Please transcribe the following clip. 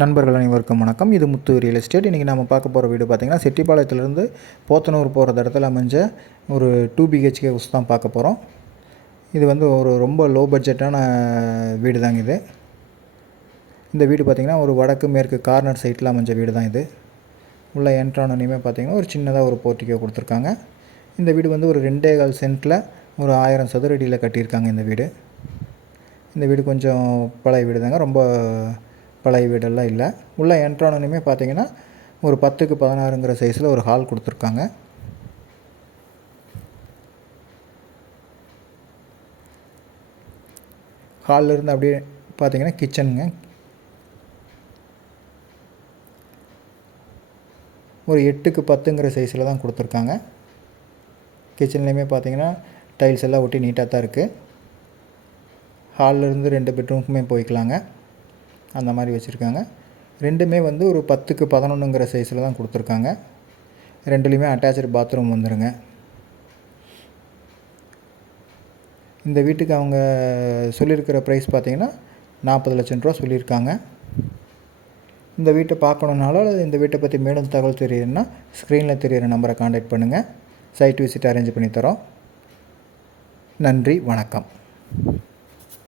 நண்பர்கள் அனைவருக்கும் வணக்கம். இது முத்து ரியல் எஸ்டேட். இன்றைக்கி நம்ம பார்க்க போகிற வீடு பார்த்திங்கன்னா செட்டிப்பாளையத்துலேருந்து போத்தனூர் போகிற இடத்துல அமைஞ்ச ஒரு 2 BHK ஹவுஸ் தான் பார்க்க போகிறோம். இது வந்து ஒரு ரொம்ப லோ பட்ஜெட்டான வீடு தாங்க இது. இந்த வீடு பார்த்திங்கன்னா ஒரு வடக்கு மேற்கு கார்னர் சைட்டில் அமைஞ்ச வீடு தான் இது. உள்ள என்ட்ரானோனையுமே பார்த்திங்கன்னா ஒரு சின்னதாக ஒரு போர்ட்டிக்கோ கொடுத்துருக்காங்க. இந்த வீடு வந்து ஒரு 2.25 சென்ட்டில் ஒரு 1000 சதுர அடியில் கட்டியிருக்காங்க. இந்த வீடு கொஞ்சம் பழைய வீடு தாங்க, ரொம்ப பழைய வீடெல்லாம் இல்லை. உள்ளே என்ட்ரானோனையுமே பார்த்தீங்கன்னா ஒரு 10க்கு 16ங்கிற சைஸில் ஒரு ஹால் கொடுத்துருக்காங்க. ஹாலில் இருந்து அப்படியே பார்த்தீங்கன்னா கிச்சனுங்க. ஒரு 8க்கு 10ங்கிற சைஸில் தான் கொடுத்துருக்காங்க. கிச்சன்லேயுமே பார்த்தீங்கன்னா டைல்ஸ் எல்லாம் ஒட்டி நீட்டாக தான் இருக்குது. ஹாலில் இருந்து 2 பெட்ரூமுக்குமே போய்க்கலாங்க, அந்த மாதிரி வச்சுருக்காங்க. ரெண்டுமே வந்து ஒரு 10க்கு 11ங்கிற சைஸில் தான் கொடுத்துருக்காங்க. ரெண்டுலேயுமே அட்டாச்சு பாத்ரூம் வந்துடுங்க. இந்த வீட்டுக்கு அவங்க சொல்லியிருக்கிற ப்ரைஸ் பார்த்திங்கன்னா 40 லட்சம் ரூபா சொல்லியிருக்காங்க. இந்த வீட்டை பார்க்கணுன்னாலும் இந்த வீட்டை பற்றி மேலும் தகவல் தெரியுதுன்னா ஸ்க்ரீனில் தெரிகிற நம்பரை கான்டாக்ட் பண்ணுங்கள். சைட் விசிட் அரேஞ்ச் பண்ணி தரோம். நன்றி, வணக்கம்.